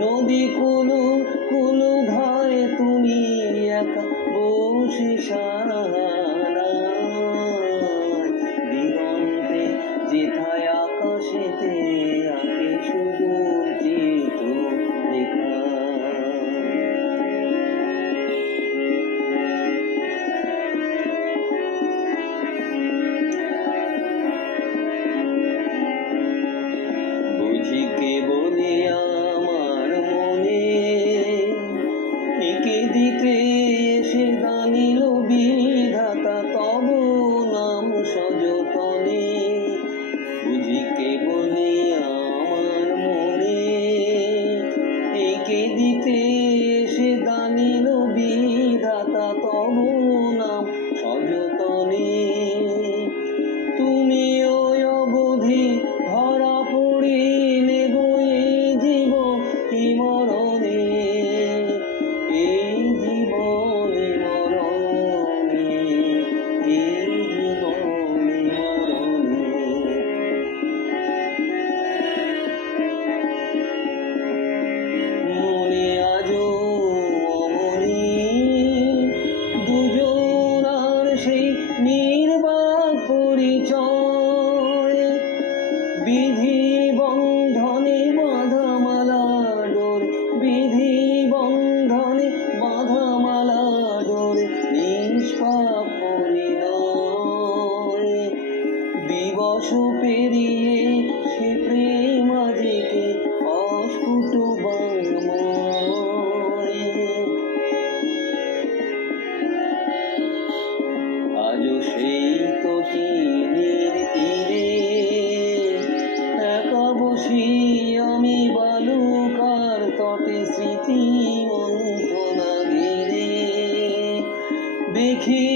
নদী কুলু কুলু ধায় তুমি একা বসে সারায় দিগন্তে যেথায় আকাশেতে আঁকে সুদূর চিত্ররেখা। বুঝি কেবলি আমার মনে এঁকে দিতে এসে দানিল বিধাতা তব নাম সযতনে। বুঝি কেবলি আমার মনে এঁকে দিতে এসে দানিল বিধাতা তব নাম সযতনে। তুমি ওই অবধি ধরা পড়িলে গো এই জীবনে মরণে, এই জীবনে মরণে, এই জীবনে মরণে। মনে আজও অমনি দুজনার সেই নির্বাক পরিচয়, বিধি বন্ধনে বাঁধা মালা ডোরে, বিধি বন্ধনে বাঁধা মালা ডোরে নিষ্পাপ পরিণয়। দিবস পেরিয়ে সে প্রেম আজিকে অস্ফুট বাংময়। আজও সেই তটিনীর তীরে একা বসি আমি বালুকার তটে স্মৃতি মন্থনা ঘিরে। দেখি